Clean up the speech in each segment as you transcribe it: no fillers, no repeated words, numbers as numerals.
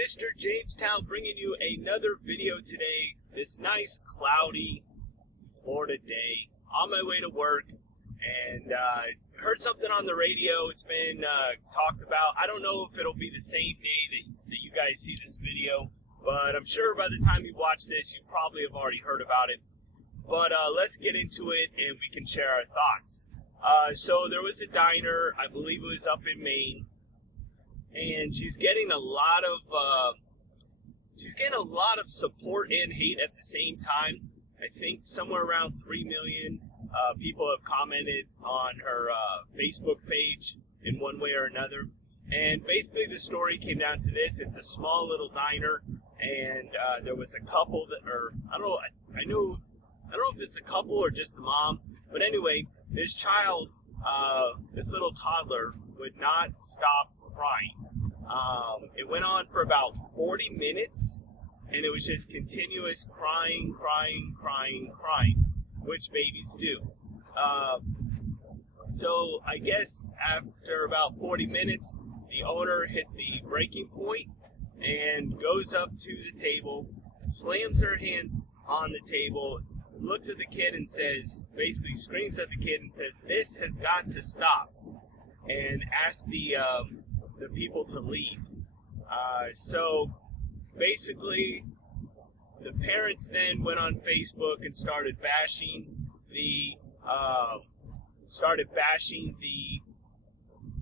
Mr. Jamestown, bringing you another video today. This nice cloudy Florida day, on my way to work, and heard something on the radio. It's been talked about. I don't know if it'll be the same day that you guys see this video, but I'm sure by the time you watch this, you probably have already heard about it. But let's get into it, and we can share our thoughts. So there was a diner, I believe it was up in Maine, and she's getting a lot of support and hate at the same time. I think somewhere around 3 million people have commented on her Facebook page in one way or another. And basically the story came down to this. It's a small little diner, and there was a couple that, or I don't know if it's a couple or just the mom, but anyway, this child, this little toddler, would not stop crying. It went on for about 40 minutes, and it was just continuous crying, which babies do. So I guess after about 40 minutes, the owner hit the breaking point and goes up to the table, slams her hands on the table, looks at the kid and says, basically screams at the kid and says, "This has got to stop," and asks the people to leave. So basically, the parents then went on Facebook and started bashing the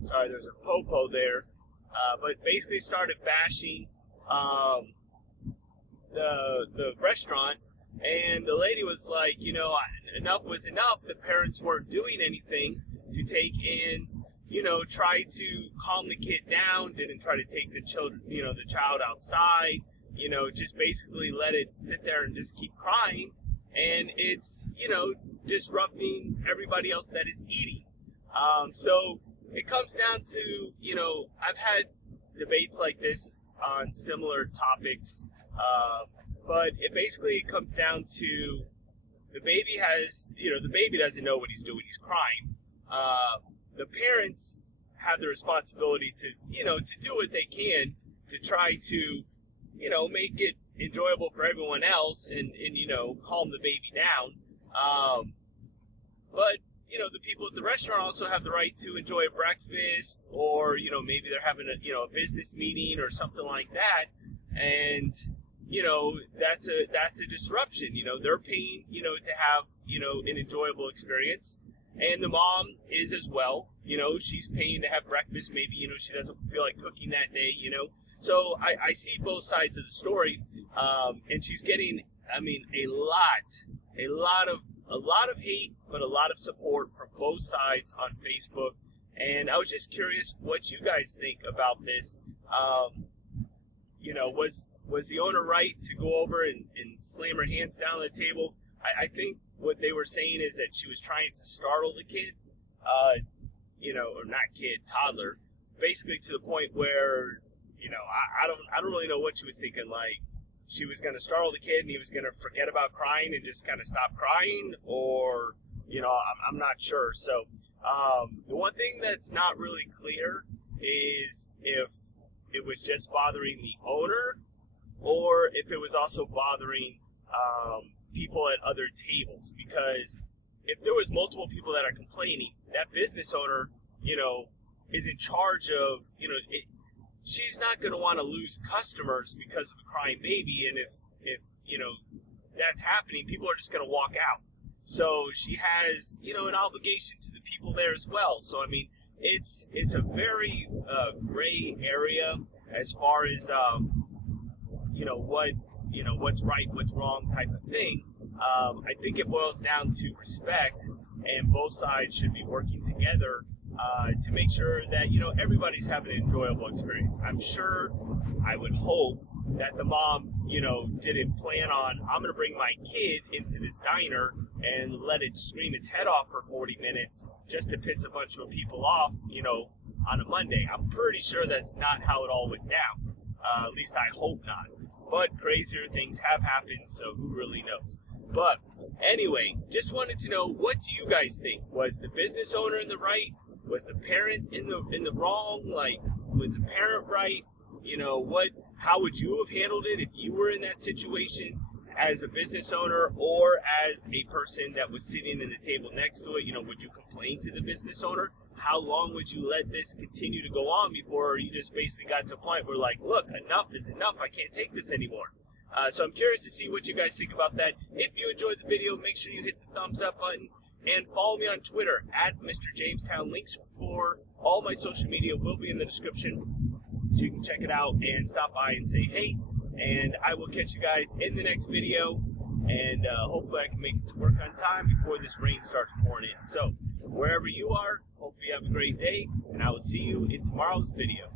sorry, there's a popo there, but basically started bashing the restaurant. And the lady was like, enough was enough. The parents weren't doing anything to take and, try to calm the kid down, didn't try to take the child outside, just basically let it sit there and just keep crying. And it's, disrupting everybody else that is eating. So it comes down to, I've had debates like this on similar topics, but it basically comes down to the baby the baby doesn't know what he's doing. He's crying. The parents have the responsibility to do what they can to try to, make it enjoyable for everyone else and calm the baby down. But, the people at the restaurant also have the right to enjoy a breakfast, or, maybe they're having a business meeting or something like that. And, that's a disruption. They're paying, to have, an enjoyable experience. And the mom is as well. She's paying to have breakfast. Maybe, she doesn't feel like cooking that day, So I see both sides of the story. And she's getting, a lot of hate, but a lot of support from both sides on Facebook. And I was just curious what you guys think about this. Was the owner right to go over and slam her hands down on the table? I think what they were saying is that she was trying to startle the kid, or not kid, toddler, basically to the point where, I don't really know what she was thinking. Like, she was going to startle the kid and he was going to forget about crying and just kind of stop crying, or, I'm not sure. So, the one thing that's not really clear is if it was just bothering the owner, or if it was also bothering people at other tables. Because if there was multiple people that are complaining, that business owner, is in charge of, she's not going to want to lose customers because of a crying baby. And if that's happening, people are just going to walk out. So she has, an obligation to the people there as well. So, it's a very gray area as far as, what's right, what's wrong type of thing. I think it boils down to respect, and both sides should be working together to make sure that, everybody's having an enjoyable experience. I would hope that the mom, didn't plan on, I'm going to bring my kid into this diner and let it scream its head off for 40 minutes just to piss a bunch of people off, on a Monday. I'm pretty sure that's not how it all went down. At least I hope not. But crazier things have happened, so who really knows? But anyway, just wanted to know, what do you guys think? Was the business owner in the right? Was the parent in the wrong? Like, was the parent right? How would you have handled it if you were in that situation as a business owner or as a person that was sitting at the table next to it? You know, would you complain to the business owner? How long would you let this continue to go on before you just basically got to a point where, like, look, enough is enough. I can't take this anymore. So I'm curious to see what you guys think about that. If you enjoyed the video, make sure you hit the thumbs up button and follow me on Twitter at Mr. Jamestown. Links for all my social media will be in the description, so you can check it out and stop by and say hey. And I will catch you guys in the next video, and hopefully I can make it to work on time before this rain starts pouring in. So wherever you are, hopefully you have a great day, and I will see you in tomorrow's video.